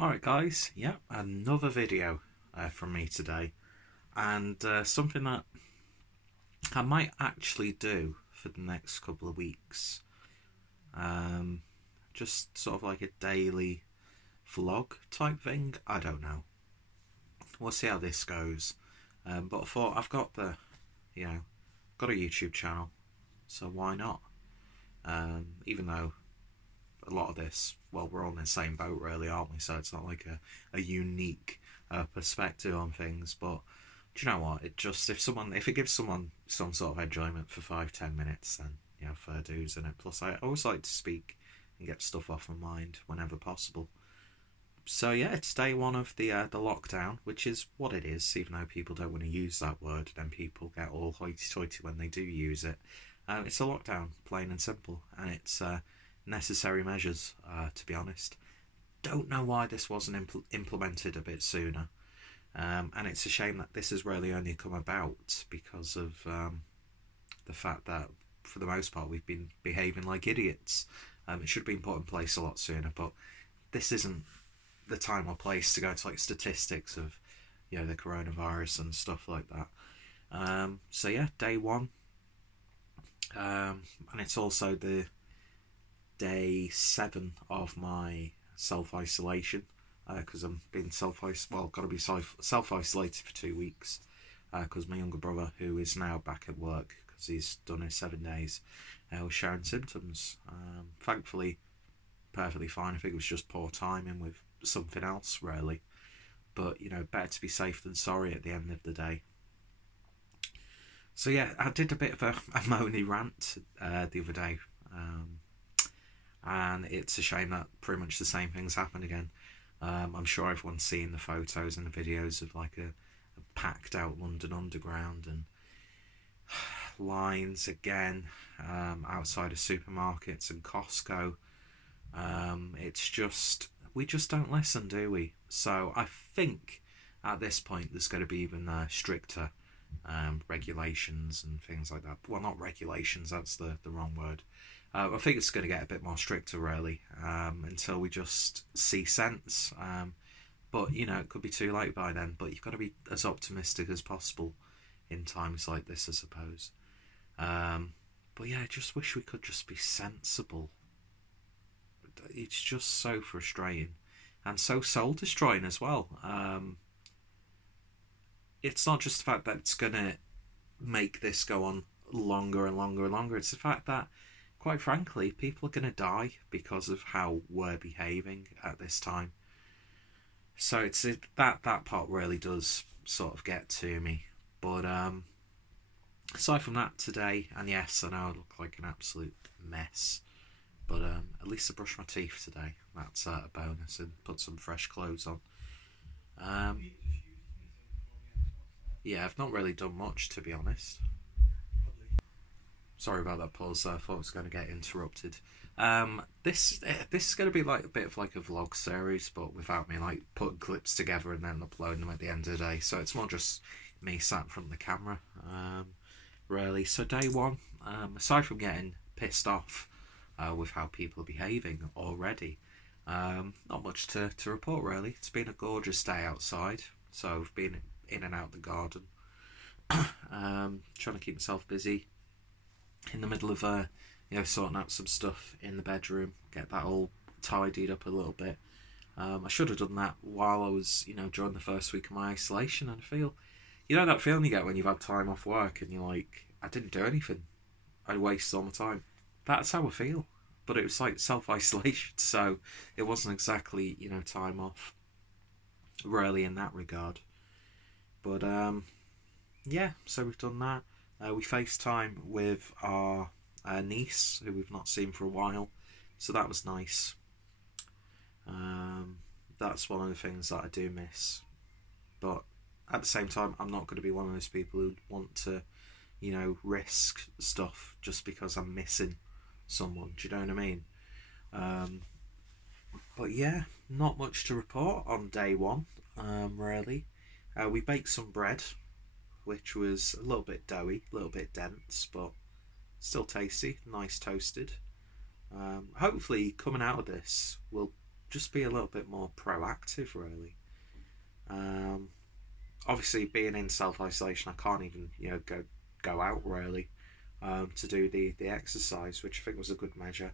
Alright guys, yeah, another video from me today, and something that I might actually do for the next couple of weeks. Um, just sort of like a daily vlog type thing, I don't know. We'll see how this goes. But I thought I've got got a YouTube channel, so why not? Even though a lot of this, well, we're all in the same boat really, aren't we? So it's not like a unique perspective on things. But do you know what? If it gives someone some sort of enjoyment for 5-10 minutes, then fair dues in it. Plus, I always like to speak and get stuff off my mind whenever possible. So yeah, it's day one of the lockdown, which is what it is. Even though people don't want to use that word, then people get all hoity-toity when they do use it. It's a lockdown, plain and simple, and it's necessary measures, to be honest. Don't know why this wasn't implemented a bit sooner, and it's a shame that this has really only come about because of the fact that for the most part we've been behaving like idiots. It should have been put in place a lot sooner, but this isn't the time or place to go into like statistics of the coronavirus and stuff like that. So yeah, day one, and it's also the day 7 of my self-isolation, because I'm being got to be self-isolated for 2 weeks, because my younger brother, who is now back at work because he's done his 7 days, was showing symptoms. Thankfully perfectly fine. I think it was just poor timing with something else really, but better to be safe than sorry at the end of the day. So yeah, I did a bit of a moany rant the other day, and it's a shame that pretty much the same things happened again. I'm sure everyone's seen the photos and the videos of like a packed out London Underground and lines again outside of supermarkets and Costco. It's just, we just don't listen, do we? So I think at this point there's going to be even stricter regulations and things like that. Well, not regulations, that's the wrong word. I think it's going to get a bit more stricter really, until we just see sense. But it could be too late by then. But you've got to be as optimistic as possible in times like this, I suppose. But yeah, I just wish we could just be sensible. It's just so frustrating and so soul destroying as well. It's not just the fact that it's going to make this go on longer and longer and longer. It's the fact that, quite frankly, people are going to die because of how we're behaving at this time. So it's that part really does sort of get to me. But aside from that today, and yes, I know I look like an absolute mess, but at least I brushed my teeth today. That's a bonus, and put some fresh clothes on. Yeah, I've not really done much, to be honest. Sorry about that pause. I thought I was going to get interrupted. This is going to be like a bit of like a vlog series, but without me like putting clips together and then uploading them at the end of the day. So it's more just me sat in front of the camera, really. So day one, aside from getting pissed off with how people are behaving already, not much to report really. It's been a gorgeous day outside, so I've been in and out the garden, trying to keep myself busy. In the middle of sorting out some stuff in the bedroom, get that all tidied up a little bit. I should have done that while I was, during the first week of my isolation. And I feel, that feeling you get when you've had time off work and you're like, I didn't do anything, I wasted all my time. That's how I feel. But it was like self-isolation, so it wasn't exactly, time off really in that regard. But yeah, so we've done that. We FaceTime with our niece, who we've not seen for a while, so that was nice. That's one of the things that I do miss, but at the same time, I'm not going to be one of those people who want to, risk stuff just because I'm missing someone. Do you know what I mean? But yeah, not much to report on day one, really. We baked some bread, which was a little bit doughy, a little bit dense, but still tasty, nice toasted. Hopefully coming out of this, we'll just be a little bit more proactive, really. Obviously, being in self-isolation, I can't even go out really to do the exercise, which I think was a good measure.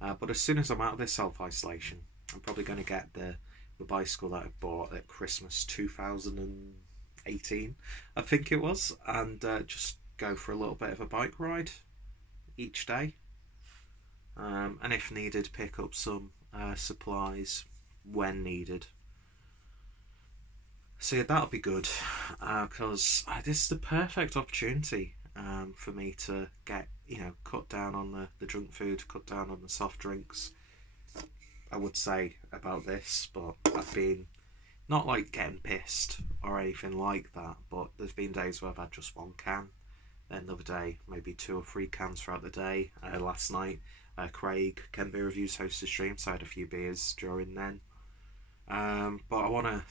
But as soon as I'm out of this self-isolation, I'm probably going to get the bicycle that I bought at Christmas 2018, I think it was, and just go for a little bit of a bike ride each day, and if needed, pick up some supplies when needed. So yeah, that'll be good, because this is the perfect opportunity for me to get, cut down on the junk food, cut down on the soft drinks. I would say about this, but I've been not like getting pissed or anything like that, but there's been days where I've had just one can, then another day maybe 2 or 3 cans throughout the day. Last night, Craig, Ken Beer Reviews, hosted a stream, so I had a few beers during then. But I want to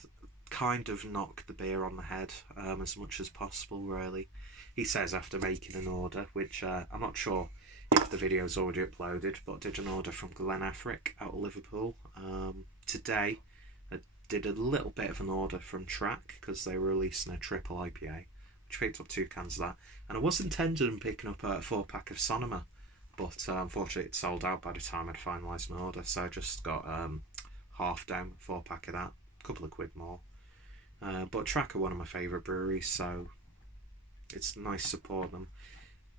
kind of knock the beer on the head as much as possible, really. He says after making an order, which I'm not sure if the video's already uploaded, but I did an order from Glen Affric out of Liverpool. Today I did a little bit of an order from Track because they were releasing a triple IPA, which picked up 2 cans of that, and I was intending on picking up a 4-pack of Sonoma, but unfortunately it sold out by the time I'd finalised my order, so I just got half down 4-pack of that, a couple of quid more. But Track are one of my favourite breweries, so it's nice to support them.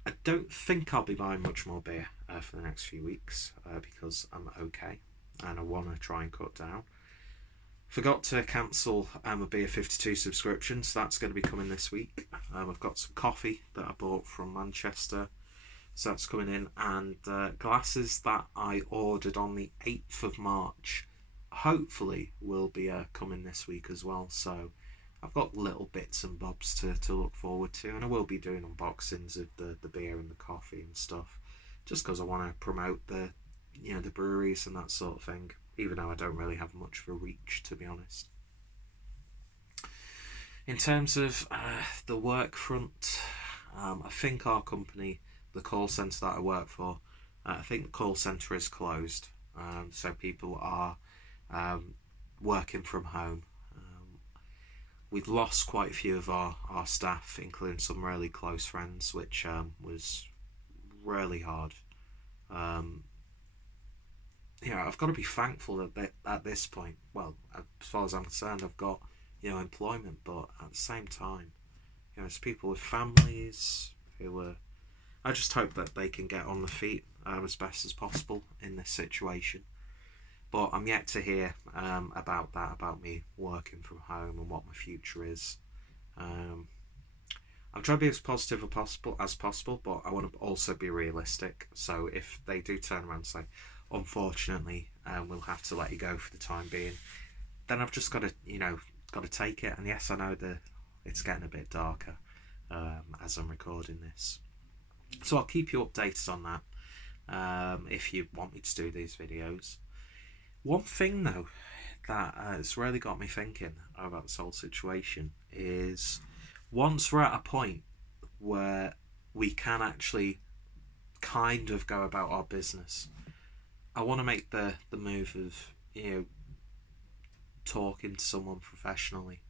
I don't think I'll be buying much more beer for the next few weeks because I'm okay and I want to try and cut down. Forgot to cancel a Beer 52 subscription, so that's going to be coming this week. I've got some coffee that I bought from Manchester, so that's coming in, and glasses that I ordered on the 8th of March hopefully will be coming this week as well. So I've got little bits and bobs to look forward to, and I will be doing unboxings of the beer and the coffee and stuff, just because I want to promote the breweries and that sort of thing, even though I don't really have much of a reach, to be honest. In terms of the work front, I think our company, the call centre that I work for, I think the call centre is closed, so people are working from home. We've lost quite a few of our staff, including some really close friends, which was really hard. I've got to be thankful that at this point, well, as far as I'm concerned, I've got employment, but at the same time, it's people with families who are. I just hope that they can get on the feet as best as possible in this situation. But I'm yet to hear about me working from home and what my future is. I'm trying to be as positive as possible, but I want to also be realistic. So if they do turn around and say, unfortunately, we'll have to let you go for the time being, then I've just got to take it. And yes, I know it's getting a bit darker as I'm recording this, so I'll keep you updated on that if you want me to do these videos. One thing though that has really got me thinking about this whole situation is, once we're at a point where we can actually kind of go about our business, I want to make the move of talking to someone professionally,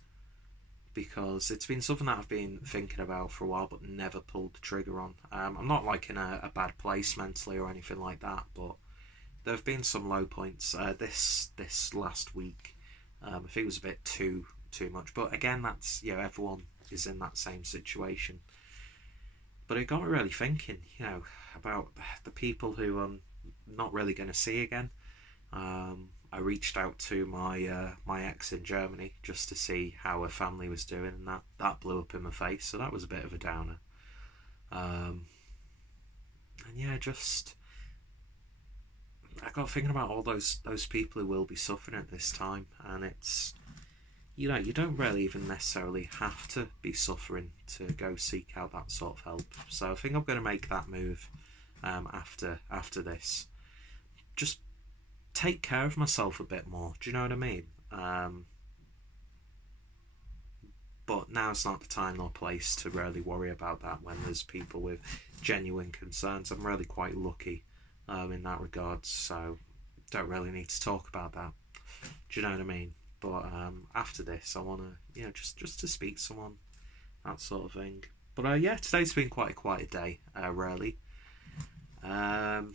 because it's been something that I've been thinking about for a while but never pulled the trigger on. I'm not like in a bad place mentally or anything like that, but there have been some low points this last week. I think it was a bit too much, but again, that's everyone is in that same situation. But it got me really thinking, about the people who I'm not really going to see again. I reached out to my ex in Germany just to see how her family was doing, and that blew up in my face, so that was a bit of a downer. And yeah, just I got thinking about all those people who will be suffering at this time, and it's you don't really even necessarily have to be suffering to go seek out that sort of help. So I think I'm going to make that move after this. Just take care of myself a bit more. Do you know what I mean? But now's not the time nor place to really worry about that when there's people with genuine concerns. I'm really quite lucky in that regard, so don't really need to talk about that. Do you know what I mean? But after this, I want to, just to speak to someone, that sort of thing. But yeah, today's been quite a quiet day, really. And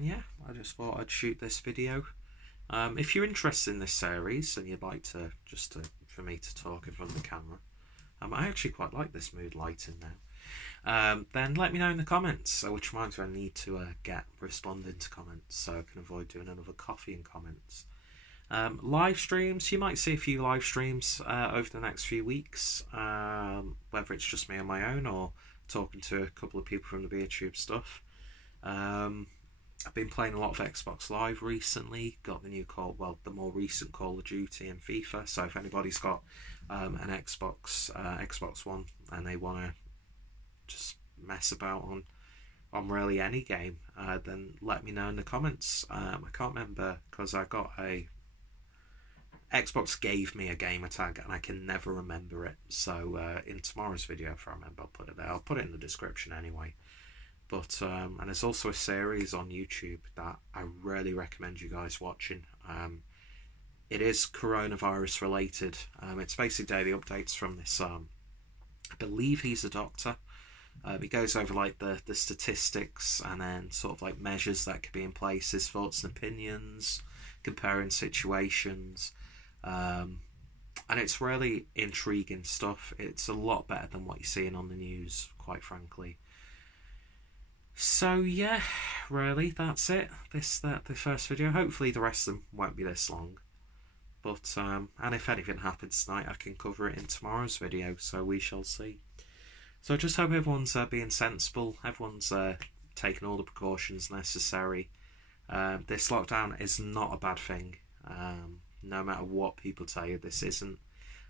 yeah, I just thought I'd shoot this video. If you're interested in this series and you'd like to for me to talk in front of the camera, I actually quite like this mood lighting now. Then let me know in the comments, which reminds me I need to get responding to comments so I can avoid doing another coffee and comments. Live streams, you might see a few live streams over the next few weeks, whether it's just me on my own or talking to a couple of people from the BeardTube stuff. I've been playing a lot of Xbox Live recently, got the new the more recent Call of Duty and FIFA, so if anybody's got an Xbox One and they want to just mess about on really any game, then let me know in the comments. I can't remember, because I got Xbox gave me a gamer tag and I can never remember it, so in tomorrow's video, if I remember, I'll put it there. I'll put it in the description anyway. But and there's also a series on YouTube that I really recommend you guys watching. It is coronavirus related. It's basically daily updates from this. I believe he's a doctor. He goes over like the statistics and then sort of like measures that could be in place, his thoughts and opinions, comparing situations. And it's really intriguing stuff. It's a lot better than what you're seeing on the news, quite frankly. So yeah, really, that's it. The first video. Hopefully the rest of them won't be this long. But and if anything happens tonight, I can cover it in tomorrow's video. So we shall see. So I just hope everyone's being sensible. Everyone's taking all the precautions necessary. This lockdown is not a bad thing. No matter what people tell you, this isn't.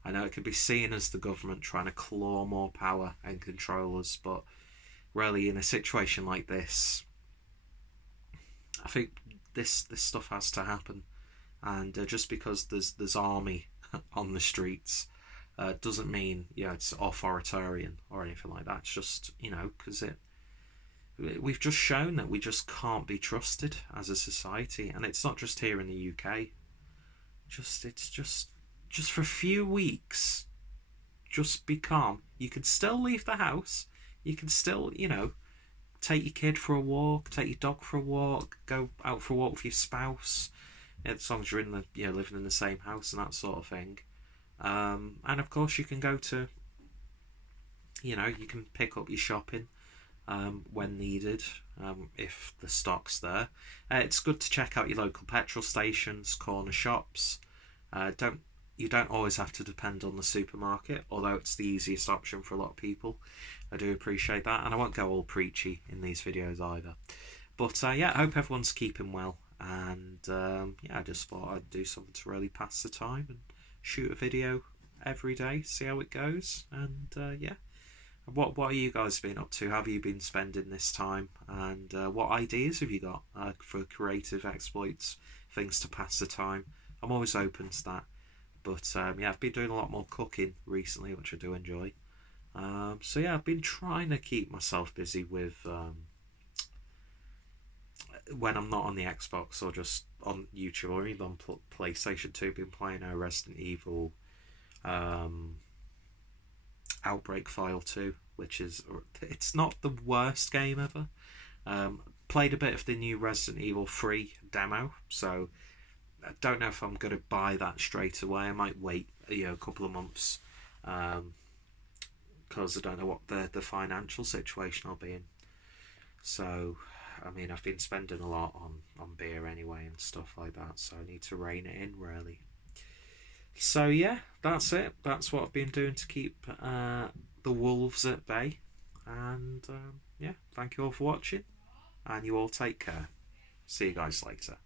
I know it could be seen as the government trying to claw more power and control us, but really, in a situation like this, I think this stuff has to happen. And just because there's army on the streets doesn't mean it's authoritarian or anything like that. It's just because we've just shown that we just can't be trusted as a society, and it's not just here in the UK. It's just for a few weeks, just be calm. You can still leave the house. You can still, take your kid for a walk, take your dog for a walk, go out for a walk with your spouse, as long as you're in living in the same house and that sort of thing. And of course, you can go to, you can pick up your shopping when needed, if the stock's there. It's good to check out your local petrol stations, corner shops. You don't always have to depend on the supermarket, although it's the easiest option for a lot of people. I do appreciate that, and I won't go all preachy in these videos either. But yeah, I hope everyone's keeping well, and yeah, I just thought I'd do something to really pass the time and shoot a video every day, see how it goes, and yeah. What are you guys been up to? How have you been spending this time? And what ideas have you got for creative exploits, things to pass the time? I'm always open to that. But yeah, I've been doing a lot more cooking recently, which I do enjoy. So yeah, I've been trying to keep myself busy with when I'm not on the Xbox or just on YouTube or even on PlayStation 2. Been playing Resident Evil Outbreak File 2, which it's not the worst game ever. Played a bit of the new Resident Evil 3 demo, so I don't know if I'm going to buy that straight away. I might wait a couple of months because I don't know what the financial situation I'll be in. So I mean, I've been spending a lot on beer anyway and stuff like that, so I need to rein it in really. So yeah, that's it. That's what I've been doing to keep the wolves at bay. And yeah, thank you all for watching, and you all take care. See you guys later.